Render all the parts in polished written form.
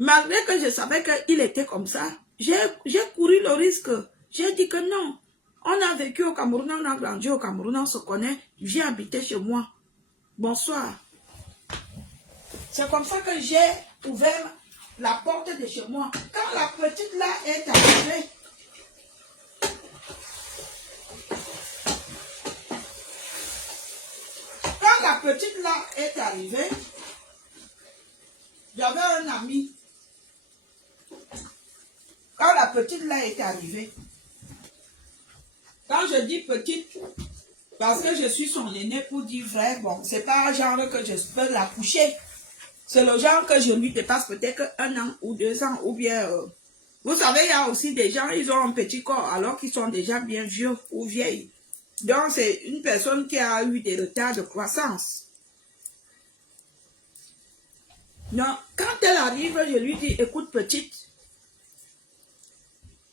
Malgré que je savais qu'il était comme ça, j'ai couru le risque. J'ai dit que non. On a vécu au Cameroun, on a grandi au Cameroun, on se connaît. Viens habiter chez moi. Bonsoir. C'est comme ça que j'ai ouvert la porte de chez moi. Quand la petite là est arrivée, j'avais un ami. Quand la petite là est arrivée, quand je dis petite, parce que je suis son aîné pour dire vrai, bon, c'est pas genre que je peux la coucher. C'est le genre que je lui dépasse peut-être 1 an ou 2 ans, ou bien... vous savez, il y a aussi des gens, ils ont un petit corps alors qu'ils sont déjà bien vieux ou vieilles. Donc, c'est une personne qui a eu des retards de croissance. Donc, quand elle arrive, je lui dis, écoute petite,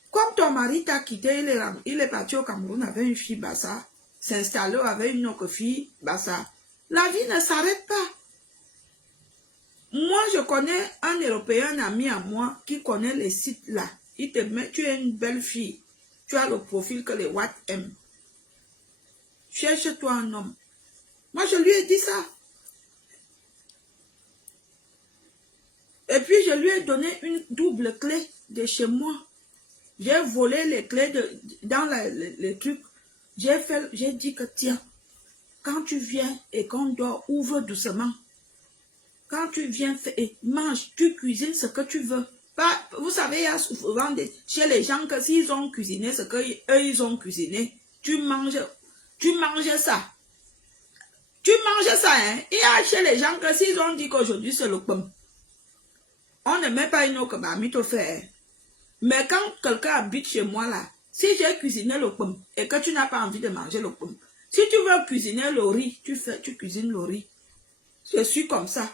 comme ton mari t'a quitté, il est parti au Cameroun avec une fille Bassa, s'installer avec une autre fille Bassa. La vie ne s'arrête pas. Moi, je connais un Européen, un ami à moi, qui connaît les sites là. Il te met, tu es une belle fille. Tu as le profil que les Watts aiment. Cherche-toi un homme. Moi, je lui ai dit ça. Et puis, je lui ai donné une double clé de chez moi. J'ai volé les clés dans les trucs. J'ai dit que tiens, quand tu viens et qu'on dort, ouvre doucement. Quand tu viens, mange, tu cuisines ce que tu veux. Pas, vous savez, il y a souvent chez les gens que s'ils ont cuisiné ce qu'eux ils ont cuisiné, tu manges ça. Tu manges ça, hein. Il y a chez les gens que s'ils ont dit qu'aujourd'hui c'est le pomme, on ne met pas une autre mamie au fer. Mais quand quelqu'un habite chez moi là, si j'ai cuisiné le pomme et que tu n'as pas envie de manger le pomme, si tu veux cuisiner le riz, tu cuisines le riz. Je suis comme ça.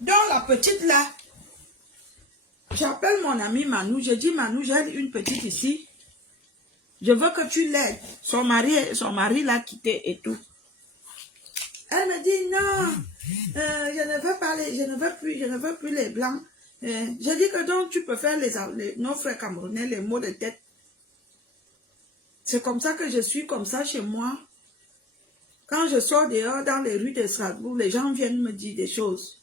Donc la petite là, j'appelle mon ami Manou, je dis Manou, j'ai une petite ici, je veux que tu l'aides. Son mari l'a quitté et tout. Elle me dit non, je ne veux plus les blancs. Je dis que donc tu peux faire nos frères camerounais, les mots de tête. C'est comme ça que je suis comme ça chez moi. Quand je sors dehors dans les rues de Strasbourg, les gens viennent me dire des choses.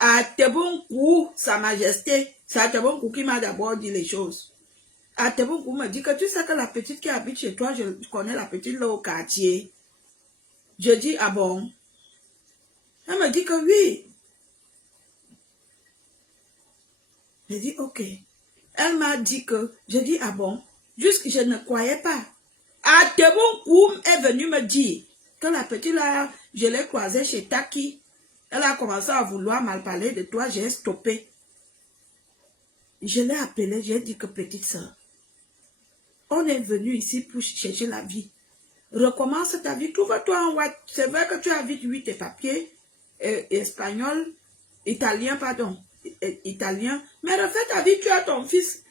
À Tebonkou, Sa Majesté, c'est à Tebonkou qui m'a d'abord dit les choses. À Tebonkou me dit que tu sais que la petite qui habite chez toi, je connais la petite là au quartier. Je dis, ah bon? Elle me dit que oui. Je dis, ok. Elle m'a dit que, je dis, ah bon? Juste je ne croyais pas. À Tebonkou est venue me dire que la petite là, je l'ai croisée chez Taki. Elle a commencé à vouloir mal parler de toi, j'ai stoppé. Je l'ai appelée, j'ai dit que petite soeur, on est venu ici pour chercher la vie. Recommence ta vie, trouve-toi un Watt. C'est vrai que tu as vite eu tes papiers, espagnol, italien, pardon, italien, mais refais ta vie, tu as ton fils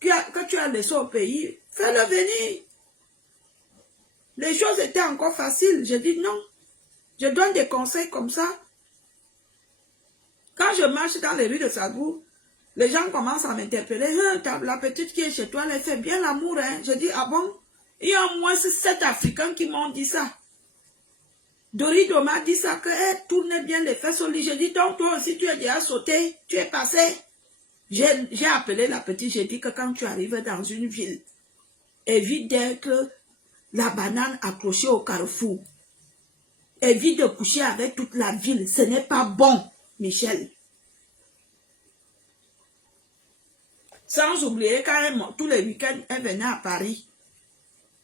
que tu as laissé au pays, fais-le venir. Les choses étaient encore faciles, je dis non. Je donne des conseils comme ça. Quand je marche dans les rues de Strasbourg, les gens commencent à m'interpeller. La petite qui est chez toi, elle fait bien l'amour. Hein? Je dis, ah bon? Il y a au moins 7 Africains qui m'ont dit ça. Dorido m'a dit ça, qu'elle tournait bien les fesses au lit. Je dis, donc toi aussi, tu es déjà sauté, tu es passé. J'ai appelé la petite, j'ai dit que quand tu arrives dans une ville, évite d'être la banane accrochée au carrefour. Évite de coucher avec toute la ville. Ce n'est pas bon, Michel. Sans oublier quand tous les week-ends, elle venait à Paris.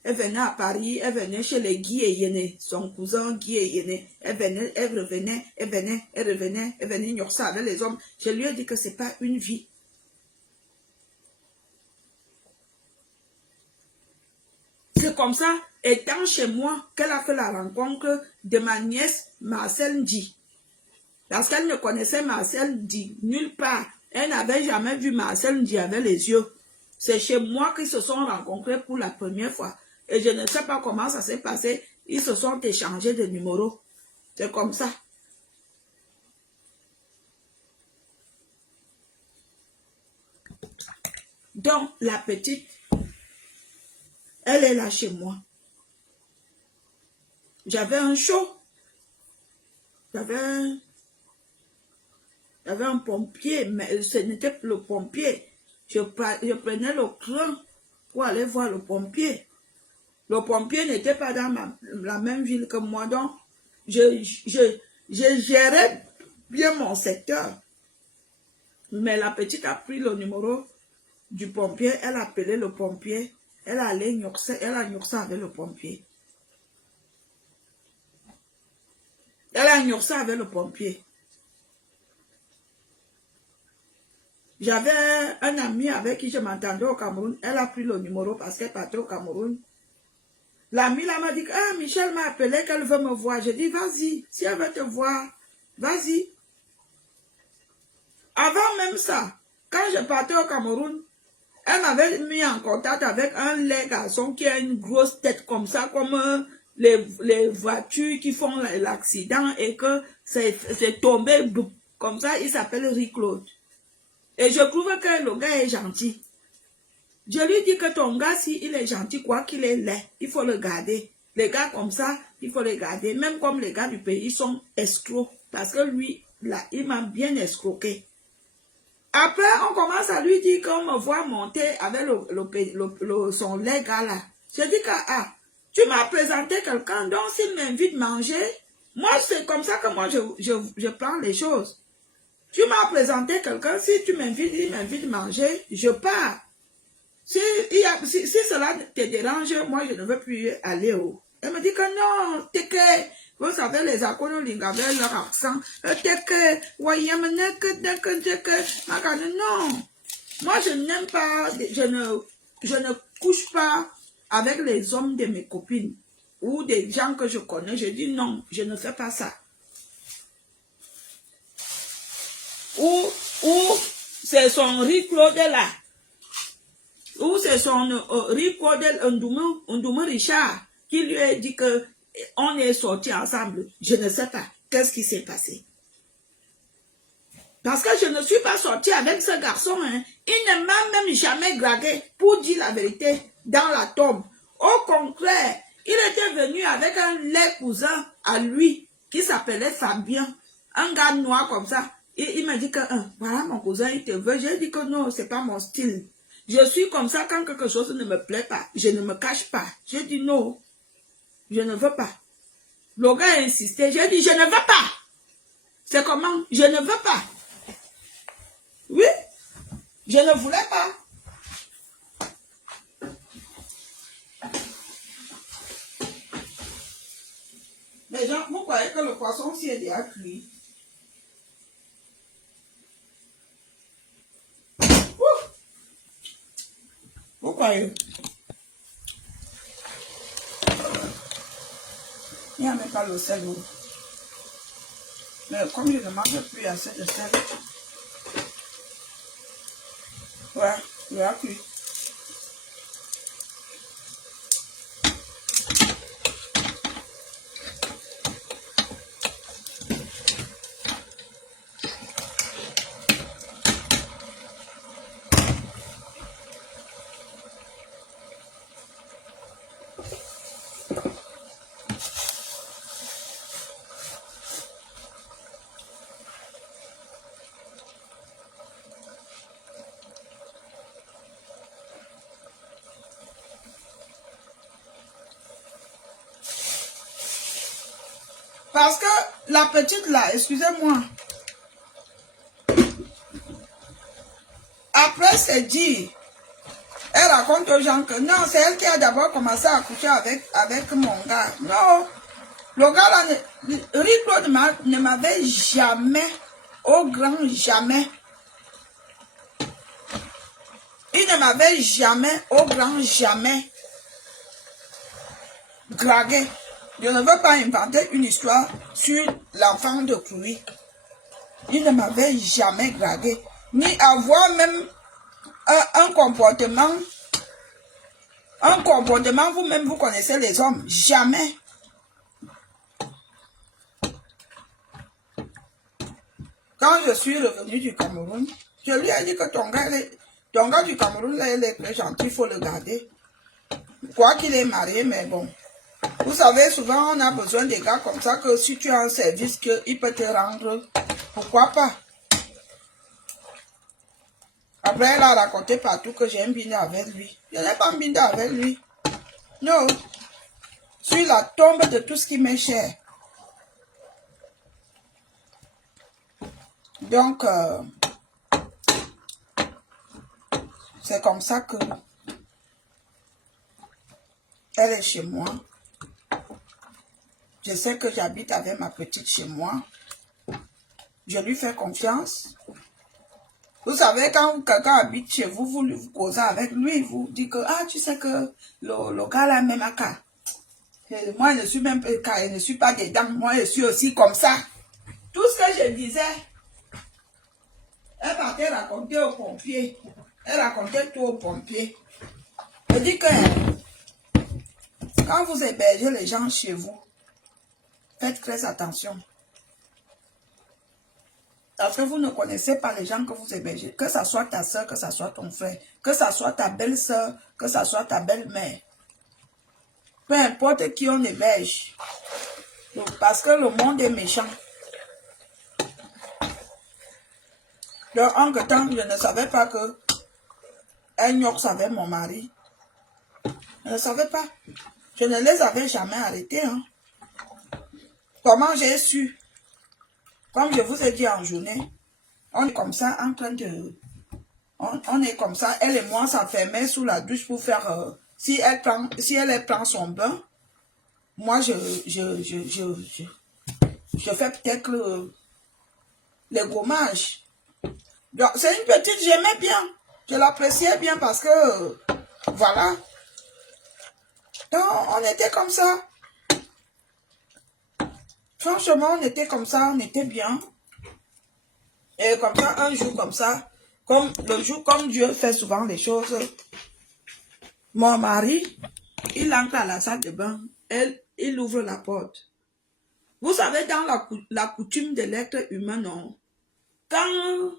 Elle venait chez les Guy et Yéné, son cousin Guy et Yéné. Elle revenait, ignorer avec les hommes. Je lui ai dit que ce n'est pas une vie. C'est comme ça, étant chez moi, qu'elle a fait la rencontre de ma nièce Marcel Ndi. Parce qu'elle ne connaissait Marcel Ndi nulle part. Elle n'avait jamais vu Marcel Ndi avec les yeux. C'est chez moi qu'ils se sont rencontrés pour la première fois. Et je ne sais pas comment ça s'est passé. Ils se sont échangés de numéros. C'est comme ça. Donc, la petite, elle est là chez moi. J'avais un show. J'avais un pompier, mais ce n'était plus le pompier. Je prenais le train pour aller voir le pompier. Le pompier n'était pas dans la même ville que moi, donc je gérais bien mon secteur. Mais la petite a pris le numéro du pompier, elle a appelé le pompier, elle a gnoxé avec le pompier. Elle a gnoxé avec le pompier. J'avais un ami avec qui je m'entendais au Cameroun. Elle a pris le numéro parce qu'elle partait au Cameroun. L'ami là m'a dit, ah, Michel m'a appelé qu'elle veut me voir. J'ai dit, vas-y, si elle veut te voir, vas-y. Avant même ça, quand je partais au Cameroun, elle m'avait mis en contact avec un laid garçon qui a une grosse tête comme ça, comme les voitures qui font l'accident et que c'est tombé comme ça. Il s'appelle Rick-Claude. Et je trouve que le gars est gentil. Je lui dis que ton gars, si il est gentil, quoi qu'il est laid, il faut le garder. Les gars comme ça, il faut les garder. Même comme les gars du pays, ils sont escrocs. Parce que lui, là, il m'a bien escroqué. Après, on commence à lui dire qu'on me voit monter avec son laid gars là. Je dis que, ah, tu m'as présenté quelqu'un, donc s'il m'invite manger, moi, c'est comme ça que moi, je prends les choses. Tu m'as présenté quelqu'un, si tu m'invites, il m'invite manger, je pars. Si cela te dérange, moi je ne veux plus aller où. Elle me dit que non, t'es que, vous savez, les Akono-Ling avec leur accent, t'es que, non. Moi je n'aime pas, je ne couche pas avec les hommes de mes copines ou des gens que je connais. Je dis non, je ne fais pas ça. Ou c'est son Rick-Claude là. Ou c'est son Rick-Claude Ndoumou Richard qui lui a dit que on est sortis ensemble. Je ne sais pas. Qu'est-ce qui s'est passé? Parce que je ne suis pas sortie avec ce garçon. Hein. Il ne m'a même jamais dragué, pour dire la vérité, dans la tombe. Au contraire, il était venu avec un laid cousin à lui qui s'appelait Fabien. Un gars noir comme ça. Il m'a dit que, voilà, mon cousin, il te veut. J'ai dit que non, c'est pas mon style. Je suis comme ça quand quelque chose ne me plaît pas. Je ne me cache pas. J'ai dit non, je ne veux pas. Le gars a insisté. J'ai dit, je ne veux pas. C'est comment? Je ne veux pas. Oui, je ne voulais pas. Les gens, vous croyez que le poisson s'y est déjà cuit? Vous croyez? Il n'y a même pas le sel. Mais comme je ne mange plus assez de sel, voilà, il a cuit. Parce que la petite là, excusez-moi, après c'est dit, elle raconte aux gens que non, c'est elle qui a d'abord commencé à coucher avec mon gars. Non, le gars là, Rick-Claude ne m'avait jamais, au grand jamais, il ne m'avait jamais, au grand jamais, dragué. Je ne veux pas inventer une histoire sur l'enfant de Chloé. Il ne m'avait jamais dragué, ni avoir même un comportement Un comportement, vous-même, vous connaissez les hommes. Jamais. Quand je suis revenu du Cameroun, je lui ai dit que ton gars du Cameroun, là, il est très gentil, il faut le garder. Quoi qu'il est marié, mais bon. Vous savez, souvent, on a besoin des gars comme ça, que si tu as un service, qu'il peut te rendre, pourquoi pas? Après, elle a raconté partout que j'ai un binder avec lui. Je n'ai pas un binder avec lui. Non. Sur la tombe de tout ce qui m'est cher. Donc, c'est comme ça que elle est chez moi. Je sais que j'habite avec ma petite chez moi. Je lui fais confiance. Vous savez, quand quelqu'un habite chez vous, vous causez avec lui, vous dites que, ah, tu sais que le gars là, même à cas. Moi, je ne suis même pas, je ne suis pas dedans. Moi, je suis aussi comme ça. Tout ce que je disais, elle partait raconter aux pompiers. Elle racontait tout aux pompiers. Je dis que, quand vous hébergez les gens chez vous, faites très attention. Parce que vous ne connaissez pas les gens que vous hébergez. Que ce soit ta soeur, que ce soit ton frère, que ce soit ta belle-soeur, que ce soit ta belle-mère. Peu importe qui on héberge. Donc, parce que le monde est méchant. Donc, en temps, je ne savais pas que Agnox avait mon mari. Je ne savais pas. Je ne les avais jamais arrêtés. Hein. Comment j'ai su? Comme je vous ai dit en journée, on est comme ça en train de... On est comme ça, elle et moi s'enfermer sous la douche pour faire... si elle prend son bain, moi je fais peut-être les gommages. Donc c'est une petite, j'aimais bien. Je l'appréciais bien parce que... voilà. Donc on était comme ça. Franchement, on était comme ça, on était bien. Et comme ça, un jour comme ça, comme le jour, comme Dieu fait souvent les choses, mon mari, il entre à la salle de bain, il ouvre la porte. Vous savez, dans la coutume de l'être humain, non? Quand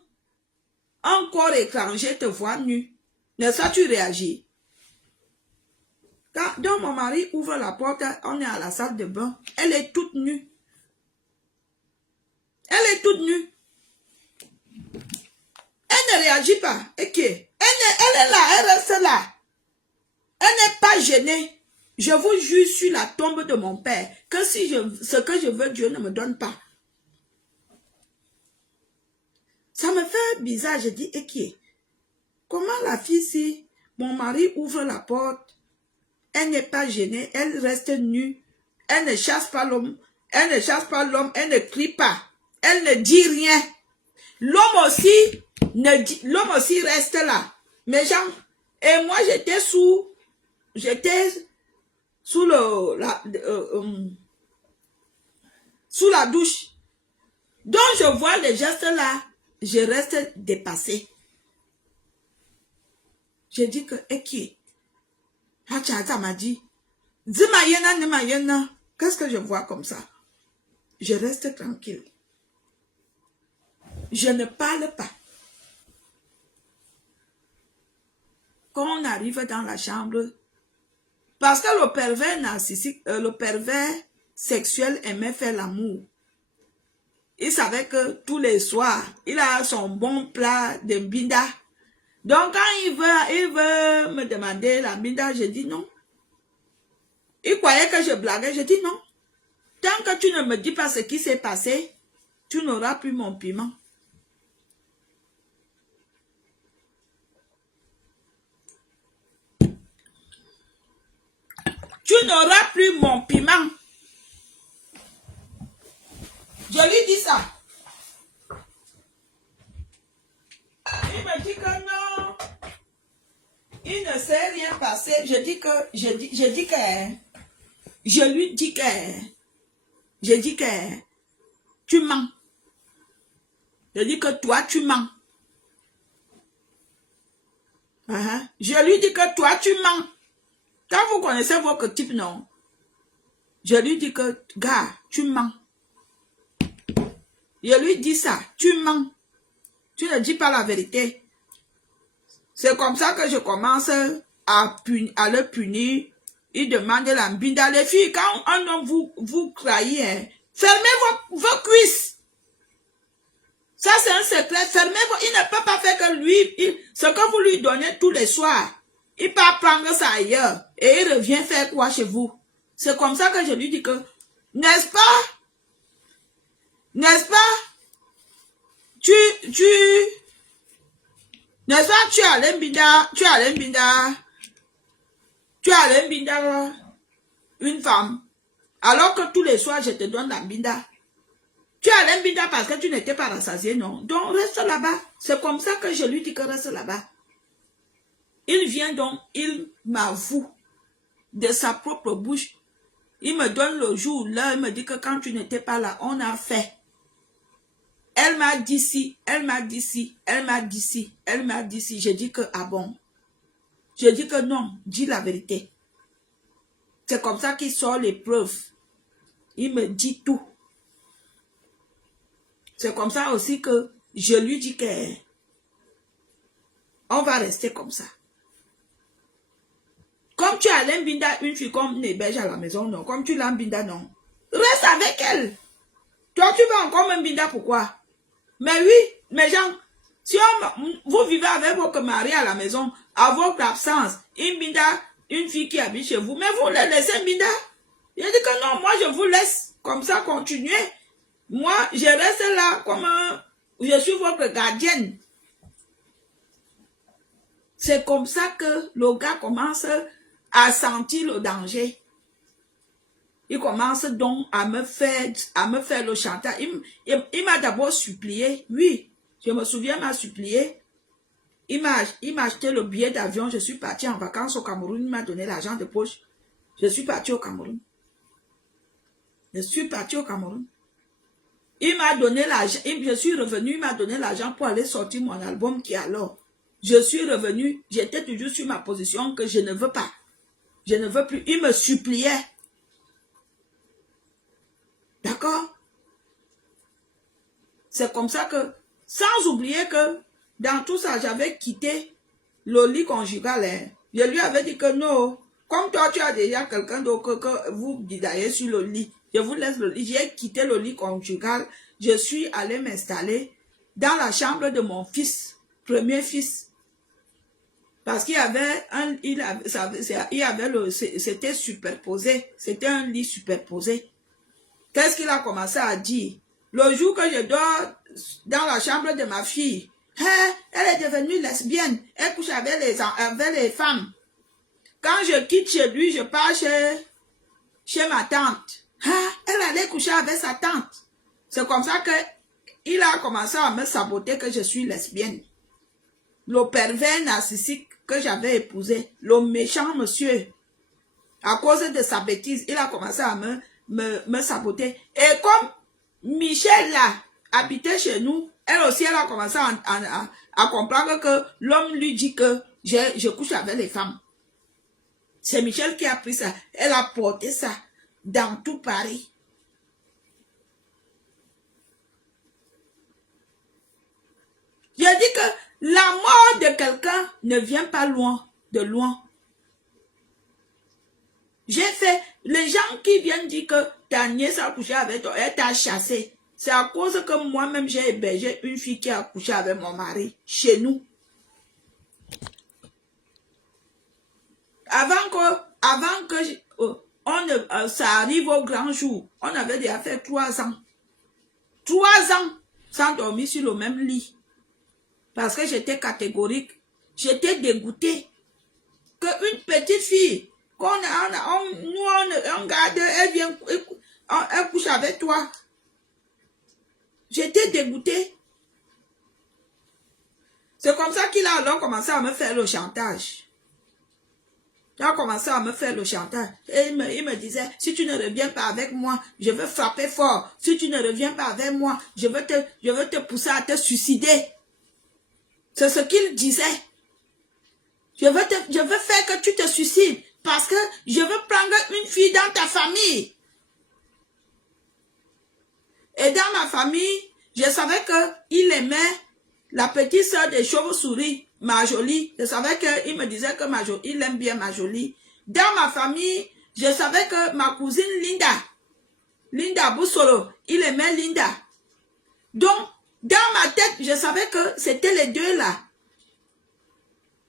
un corps étranger te voit nu, n'est-ce pas, tu réagis? Donc mon mari ouvre la porte, on est à la salle de bain, elle est toute nue. Elle est toute nue. Elle ne réagit pas. Ok. Elle est là, elle reste là. Elle n'est pas gênée. Je vous jure sur la tombe de mon père que si ce que je veux, Dieu ne me donne pas. Ça me fait bizarre. Je dis, ok. Comment la fille, si mon mari ouvre la porte, elle n'est pas gênée, elle reste nue, elle ne chasse pas l'homme, elle ne chasse pas l'homme, elle ne crie pas, elle ne dit rien. L'homme aussi reste là. Mais genre, et moi j'étais sous sous la douche. Donc je vois les gestes là, je reste dépassée. Je dis que, ok. Hacha m'a dit, qu'est-ce que je vois comme ça? Je reste tranquille. Je ne parle pas. Quand on arrive dans la chambre, parce que le pervers narcissique, le pervers sexuel aimait faire l'amour. Il savait que tous les soirs, il a son bon plat de binda. Donc quand il veut me demander la binda, je dis non. Il croyait que je blaguais, je dis non. Tant que tu ne me dis pas ce qui s'est passé, tu n'auras plus mon piment. Tu n'auras plus mon piment. Je lui dis ça. Il me dit que non. Il ne s'est rien passé. Je lui dis que, tu mens. Je dis que toi, tu mens. Je lui dis que toi, tu mens. Quand vous connaissez votre type, non, je lui dis que, gars, tu mens. Je lui dis ça, tu mens. Tu ne dis pas la vérité. C'est comme ça que je commence à le punir. Il demande la mbinda. Les filles, quand un homme vous trahit, hein, fermez vos cuisses. Ça, c'est un secret. Fermez vos... Il ne peut pas faire que lui, ce que vous lui donnez tous les soirs, il peut prendre ça ailleurs. Et il revient faire quoi chez vous? C'est comme ça que je lui dis que, n'est-ce pas? N'est-ce pas? N'est-ce pas? Tu as l'imbinda, une femme. Alors que tous les soirs, je te donne la mbinda. Tu as l'imbinda parce que tu n'étais pas rassasié, non? Donc, reste là-bas. C'est comme ça que je lui dis que reste là-bas. Il vient donc, il m'avoue de sa propre bouche. Il me donne le jour, là, il me dit que quand tu n'étais pas là, on a fait. Elle m'a dit ci, elle m'a dit ci, elle m'a dit ci, elle m'a dit ci. Je dis que, ah bon. Je dis que non, dis la vérité. C'est comme ça qu'il sort les preuves. Il me dit tout. C'est comme ça aussi que je lui dis que on va rester comme ça. Comme tu as l'imbinda, une fille comme une héberge à la maison, non. Comme tu l'as l'imbinda, non. Reste avec elle. Toi, tu vas encore m'imbinda, pourquoi? Mais oui, mes gens, si vous vivez avec votre mari à la maison, à votre absence, une fille qui habite chez vous, mais vous la laissez mbinda. Je dis que non, moi je vous laisse comme ça continuer. Moi, je reste là comme je suis votre gardienne. C'est comme ça que le gars commence à sentir le danger. Il commence donc à me faire le chantage. Il m'a d'abord supplié. Oui, je me souviens, il m'a supplié. Il m'a acheté le billet d'avion. Je suis partie en vacances au Cameroun. Il m'a donné l'argent de poche. Je suis partie au Cameroun. Je suis partie au Cameroun. Il m'a donné l'argent. Je suis revenue. Il m'a donné l'argent pour aller sortir mon album qui alors. Je suis revenue. J'étais toujours sur ma position que je ne veux pas. Je ne veux plus. Il me suppliait. D'accord? C'est comme ça que, sans oublier que, dans tout ça, j'avais quitté le lit conjugal. Hein. Je lui avais dit que non, comme toi, tu as déjà quelqu'un d'autre que vous dites sur le lit. Je vous laisse le lit. J'ai quitté le lit conjugal. Je suis allé m'installer dans la chambre de mon fils, premier fils. Parce qu'il y avait c'était superposé. C'était un lit superposé. Qu'est-ce qu'il a commencé à dire? Le jour que je dors dans la chambre de ma fille, hein, elle est devenue lesbienne. Elle couche avec les femmes. Quand je quitte chez lui, je pars chez ma tante. Hein, elle allait coucher avec sa tante. C'est comme ça qu'il a commencé à me saboter que je suis lesbienne. Le pervers narcissique que j'avais épousé, le méchant monsieur, à cause de sa bêtise, il a commencé à me saboter. Et comme Michel là, habitait chez nous, elle aussi, elle a commencé à comprendre que l'homme lui dit que je couche avec les femmes. C'est Michel qui a pris ça. Elle a porté ça dans tout Paris. Je dis que la mort de quelqu'un ne vient pas de loin. J'ai fait, les gens qui viennent dire que ta nièce a couché avec toi, elle t'a chassé. C'est à cause que moi-même j'ai hébergé une fille qui a couché avec mon mari, chez nous. Avant que ça arrive au grand jour, on avait déjà fait 3 ans. 3 ans sans dormir sur le même lit. Parce que j'étais catégorique. J'étais dégoûtée. Qu'une petite fille, on garde, elle couche avec toi. J'étais dégoûtée. C'est comme ça qu'il a alors commencé à me faire le chantage. Il a commencé à me faire le chantage. Et il me disait, si tu ne reviens pas avec moi, je vais frapper fort. Si tu ne reviens pas avec moi, je vais te pousser à te suicider. C'est ce qu'il disait. Je veux faire que tu te suicides. parce que je veux prendre une fille dans ta famille. Et dans ma famille, je savais qu'il aimait la petite sœur des chauves-souris, Marjolie. Je savais qu'il me disait que il aime bien Marjolie. Dans ma famille, je savais que ma cousine Linda Boussolo, il aimait Linda. Donc, dans ma tête, je savais que c'était les deux là.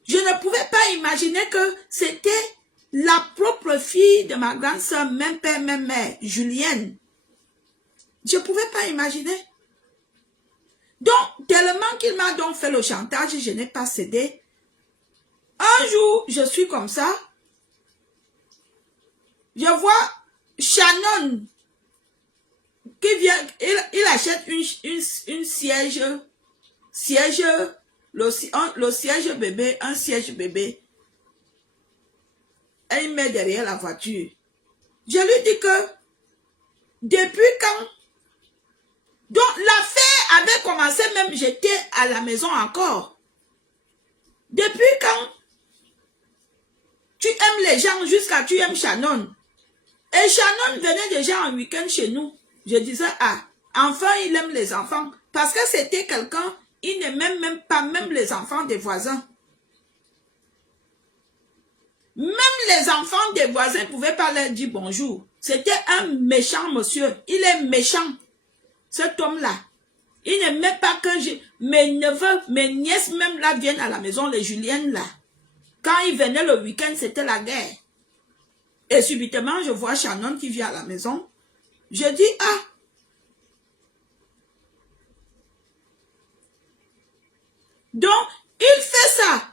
Je ne pouvais pas imaginer que c'était la propre fille de ma grande sœur, même père, même mère, Julienne. Je ne pouvais pas imaginer. Donc, tellement qu'il m'a donc fait le chantage, je n'ai pas cédé. Un jour, je suis comme ça. Je vois Shannon qui vient, il achète une siège, le siège bébé, un siège bébé. Et il met derrière la voiture. Je lui dis que, depuis quand? Donc, l'affaire avait commencé même, j'étais à la maison encore. Depuis quand tu aimes les gens jusqu'à tu aimes Shannon? Et Shannon venait déjà en week-end chez nous. Je disais, ah, enfin il aime les enfants. Parce que c'était quelqu'un, il n'aimait même pas même les enfants des voisins. Même les enfants des voisins ne pouvaient pas leur dire bonjour. C'était un méchant monsieur. Il est méchant. Cet homme-là. Il n'aimait pas que mes neveux, mes nièces même là viennent à la maison, les Juliennes là. Quand ils venaient le week-end, c'était la guerre. Et subitement, je vois Shannon qui vient à la maison. Je dis, ah. Donc, il fait ça.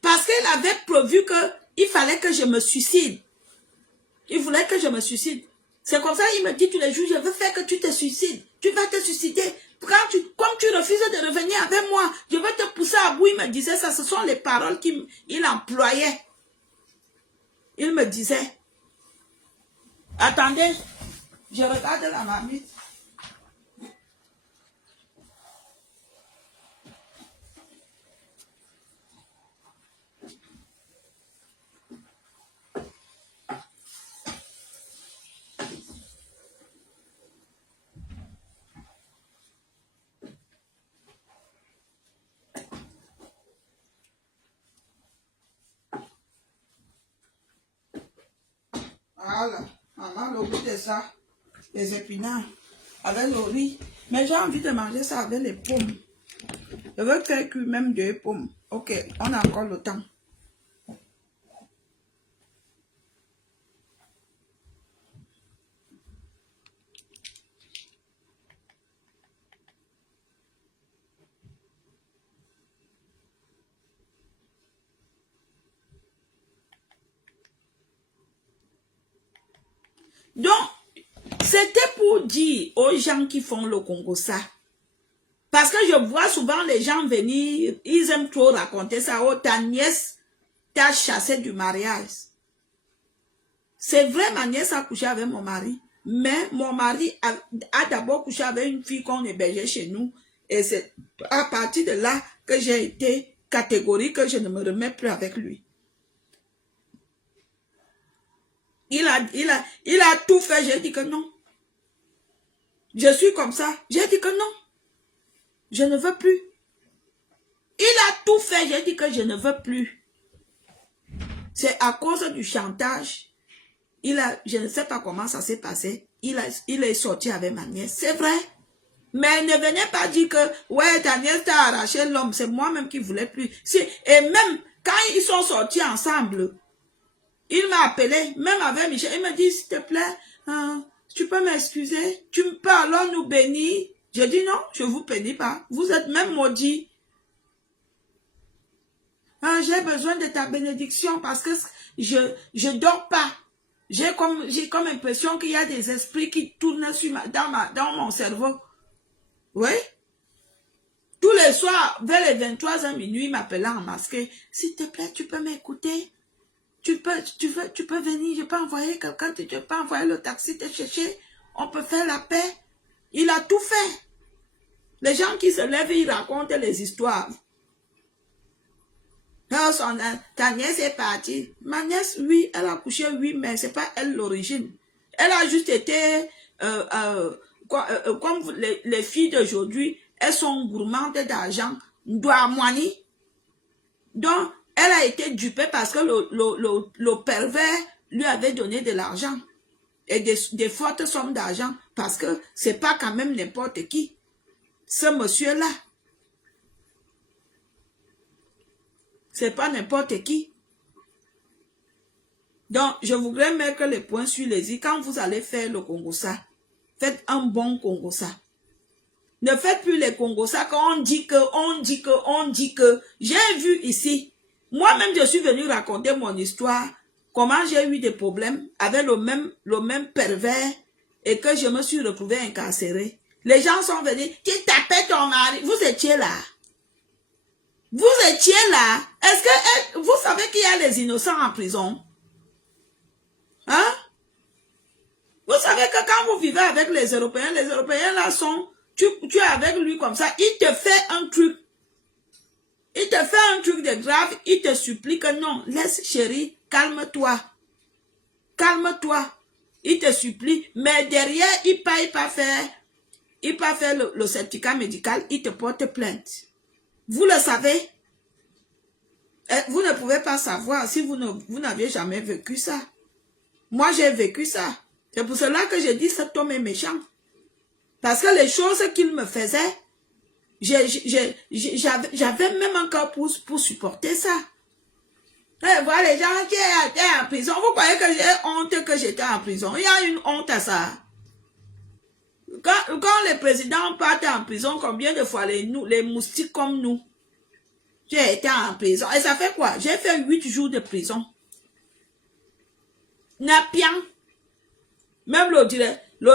Parce qu'il avait prévu qu'il fallait que je me suicide. Il voulait que je me suicide. C'est comme ça qu'il me dit tous les jours, je veux faire que tu te suicides. Tu vas te suicider. Comme tu refuses de revenir avec moi, je vais te pousser à bout. Il me disait ça, ce sont les paroles qu'il employait. Il me disait, attendez, je regarde la marmite. Voilà, maman, le goût de ça, les épinards, avec le riz. Mais j'ai envie de manger ça avec les pommes. Je veux faire cuire même 2 pommes. Ok, on a encore le temps. Donc, c'était pour dire aux gens qui font le Congo ça. Parce que je vois souvent les gens venir, ils aiment trop raconter ça. Oh, ta nièce t'a chassé du mariage. C'est vrai, ma nièce a couché avec mon mari. Mais mon mari a d'abord couché avec une fille qu'on hébergeait chez nous. Et c'est à partir de là que j'ai été catégorique, que je ne me remets plus avec lui. Il a tout fait, j'ai dit que non. Je suis comme ça, j'ai dit que non. Je ne veux plus. Il a tout fait, j'ai dit que je ne veux plus. C'est à cause du chantage. Je ne sais pas comment ça s'est passé. Il est sorti avec ma nièce, c'est vrai. Mais ne venez pas dire que, ouais, ta nièce t'a arraché l'homme, c'est moi-même qui ne voulais plus. Et même quand ils sont sortis ensemble, il m'a appelé, même avec Michel, il me dit, s'il te plaît, tu peux m'excuser, tu peux alors nous bénir. Je dis non, je ne vous bénis pas, vous êtes même maudits. J'ai besoin de ta bénédiction parce que je dors pas. J'ai comme impression qu'il y a des esprits qui tournent dans mon cerveau. Oui. Tous les soirs, vers les 23h minuit, il m'appelait en masqué. S'il te plaît, tu peux m'écouter. Tu peux venir, je peux envoyer quelqu'un, tu peux envoyer le taxi te chercher. On peut faire la paix. Il a tout fait. Les gens qui se lèvent, ils racontent les histoires. Ta nièce est partie. Ma nièce, oui, elle a couché, oui, mais c'est pas elle l'origine. Elle a juste été, comme les filles d'aujourd'hui, elles sont gourmandes d'argent. Douamouani. Donc, elle a été dupée parce que le pervers lui avait donné de l'argent. Et des fortes sommes d'argent. Parce que c'est pas quand même n'importe qui. Ce monsieur-là. C'est pas n'importe qui. Donc, je voudrais mettre les points sur les i. Quand vous allez faire le Congossa, faites un bon Congossa. Ne faites plus les Congossa quand on dit que. J'ai vu ici. Moi-même, je suis venu raconter mon histoire. Comment j'ai eu des problèmes avec le même pervers et que je me suis retrouvée incarcérée. Les gens sont venus. Tu tapais ton mari. Vous étiez là. Vous étiez là. Est-ce que vous savez qu'il y a les innocents en prison? Hein? Vous savez que quand vous vivez avec les Européens là sont, tu es avec lui comme ça, il te fait un truc. Il te fait un truc de grave, il te supplie que non, laisse chérie, calme-toi. Calme-toi. Il te supplie, mais derrière, il pas faire le certificat médical, il te porte plainte. Vous le savez. Vous ne pouvez pas savoir si vous n'avez jamais vécu ça. Moi, j'ai vécu ça. C'est pour cela que je dis cet homme est méchant. Parce que les choses qu'il me faisait, j'avais même encore pour supporter ça. Et voilà les gens qui étaient en prison. Vous croyez que j'ai honte que j'étais en prison? Il y a une honte à ça. Quand les présidents partent en prison, combien de fois les moustiques comme nous? J'ai été en prison. Et ça fait quoi? J'ai fait 8 jours de prison. Napian. Même le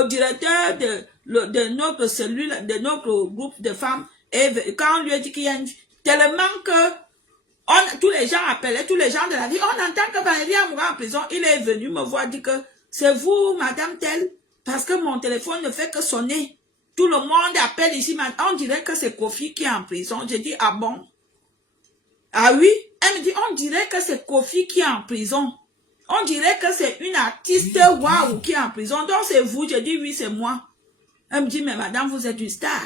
directeur de notre cellule, de notre groupe de femmes, et quand on lui a dit qu'il y a tellement que tous les gens appelaient, tous les gens de la vie, on entend que Valérie Amoura en prison, il est venu me voir, dit que c'est vous, madame telle, parce que mon téléphone ne fait que sonner. Tout le monde appelle ici, on dirait que c'est Kofi qui est en prison. J'ai dit, ah bon? Ah oui? Elle me dit, on dirait que c'est Kofi qui est en prison. On dirait que c'est une artiste waouh qui est en prison. Donc c'est vous. Je dis oui, c'est moi. Elle me dit, mais madame, vous êtes une star.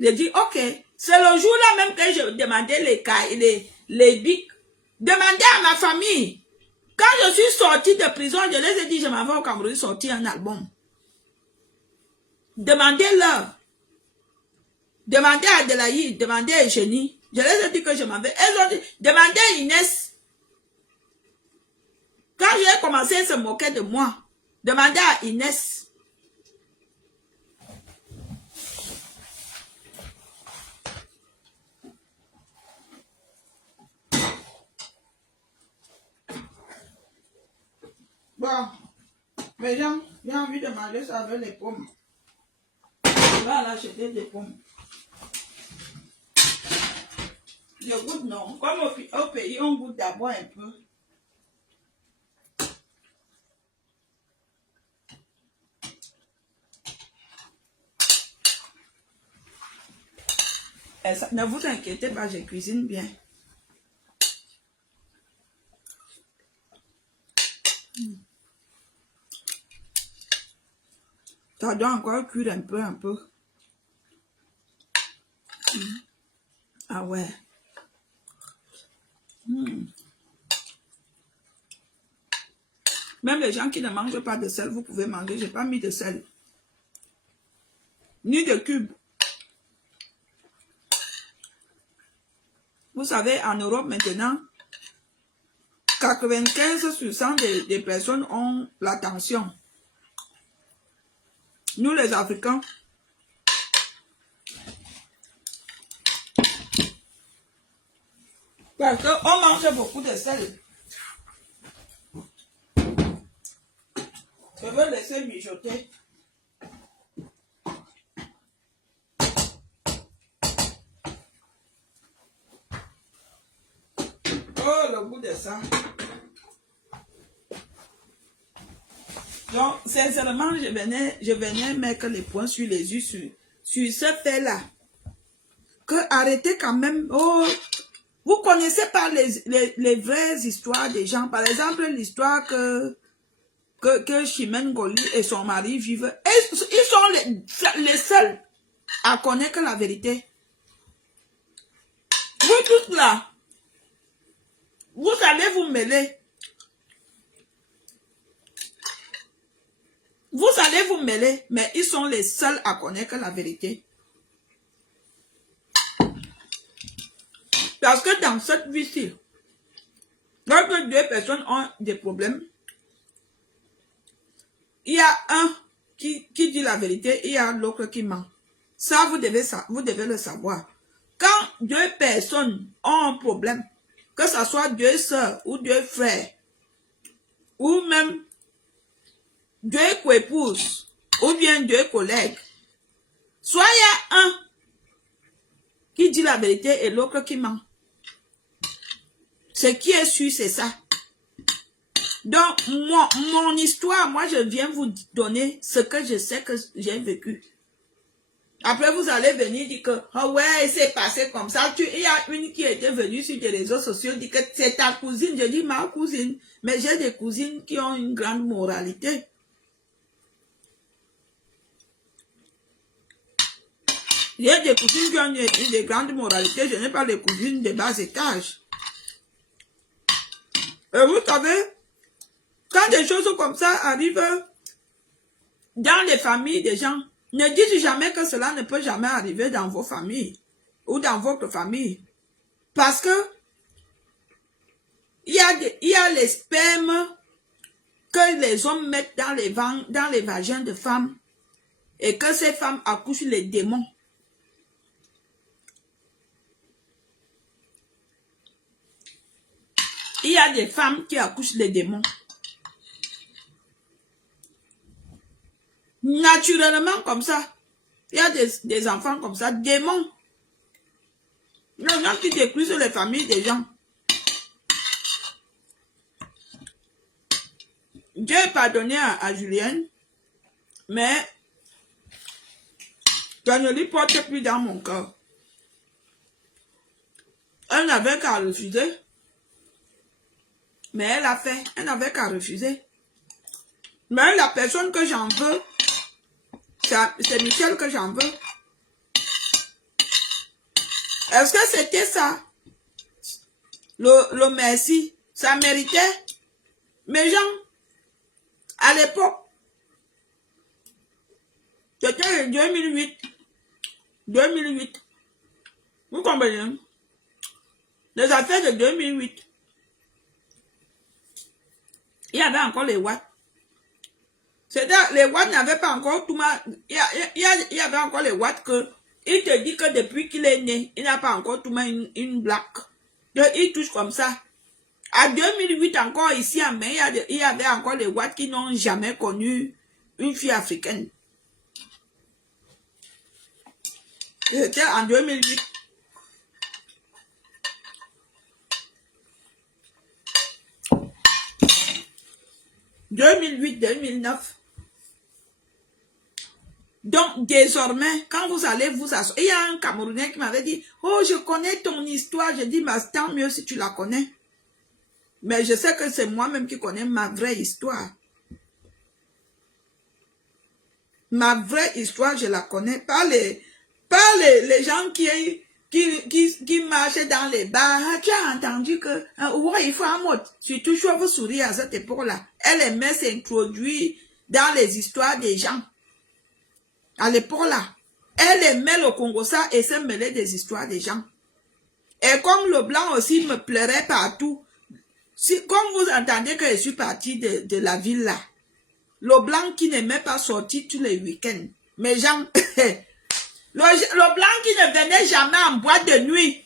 Je dis, ok. C'est le jour-là même que je demandais les bics. Demandez à ma famille. Quand je suis sortie de prison, je les ai dit, je m'en vais au Cameroun sortir un album. Demandez-leur. Demandez à Adelaïde, demandez à Eugénie. Je les ai dit que je m'en vais. Elles ont dit, demandez à Inès. Quand j'ai commencé à se moquer de moi, demandez à Inès. Bon, mes gens, j'ai envie de manger ça avec les pommes. Je vais aller acheter des pommes. Je goûte non. Comme au pays, on goûte d'abord un peu. Ça, ne vous inquiétez pas, je cuisine bien. Ça doit encore cuire un peu. Ah ouais. Même les gens qui ne mangent pas de sel, vous pouvez manger. Je n'ai pas mis de sel. Ni de cubes. Vous savez, en Europe maintenant, 95% des personnes ont la tension. Nous les Africains, parce qu'on mange beaucoup de sel. Je veux laisser mijoter. Oh, le goût de ça. Donc, sincèrement, je venais mettre les points sur les yeux sur ce fait-là. Que arrêtez quand même. Oh, Vous connaissez pas les vraies histoires des gens. Par exemple, l'histoire que Chimène Goli et son mari vivent. Et ils sont les seuls à connaître la vérité. Vous tous là, vous allez vous mêler. Vous allez vous mêler, mais ils sont les seuls à connaître la vérité. Parce que dans cette vie-ci, lorsque deux personnes ont des problèmes, il y a un qui dit la vérité et il y a l'autre qui ment. Ça, vous devez le savoir. Quand deux personnes ont un problème, que ce soit deux sœurs ou deux frères, ou même deux coépouses, ou bien deux collègues, soit il y a un qui dit la vérité et l'autre qui ment. Ce qui est sûr, c'est ça. Donc, mon histoire, moi, je viens vous donner ce que je sais que j'ai vécu. Après, vous allez venir dire que, oh ouais, c'est passé comme ça. Il y a une qui était venue sur les réseaux sociaux, dit que c'est ta cousine. Je dis, ma cousine. Mais j'ai des cousines qui ont une grande moralité. J'ai des cousines qui ont une grande moralité. Je n'ai pas les cousines de bas étage. Et vous savez, quand des choses comme ça arrivent dans les familles des gens, ne dites jamais que cela ne peut jamais arriver dans vos familles ou dans votre famille. Parce que il y a les spermes que les hommes mettent dans les vagins de femmes et que ces femmes accouchent les démons. Il y a des femmes qui accouchent les démons. Naturellement comme ça. Il y a des enfants comme ça, démons. Il y en a qui détruisent les familles des gens. Dieu a pardonné à Julienne, mais je ne lui porte plus dans mon cœur. Elle n'avait qu'à refuser. Mais elle a fait, elle n'avait qu'à refuser. Mais la personne que j'en veux, c'est Michel que j'en veux. Est-ce que c'était ça? Le merci, ça méritait? Mes gens, à l'époque, c'était 2008. 2008. Vous comprenez? Les affaires de 2008. Il y avait encore les watts. C'est-à-dire, les watts n'avaient pas encore tout mal. Il y avait encore les watts que, il te dit que depuis qu'il est né, il n'a pas encore tout mal une blague. Il touche comme ça. À 2008 encore, ici à Maine, il y avait encore les watts qui n'ont jamais connu une fille africaine. C'était en 2008. « 2008-2009. Donc, désormais, quand vous allez vous asseoir, il y a un Camerounais qui m'avait dit, oh, je connais ton histoire. Je dis, mais tant mieux si tu la connais. Mais je sais que c'est moi-même qui connais ma vraie histoire. Ma vraie histoire, je la connais. Pas les gens qui marchaient dans les bars. Tu as entendu que, ouais, il faut un mot. Surtout, je vous sourire à cette époque-là. Elle aimait s'introduire dans les histoires des gens. À l'époque-là, elle aimait le Congo-ça et se mêlait des histoires des gens. Et comme le blanc aussi me plairait partout, comme vous entendez que je suis partie de la ville là, le blanc qui n'aimait pas sortir tous les week-ends, mes gens, le blanc qui ne venait jamais en boîte de nuit,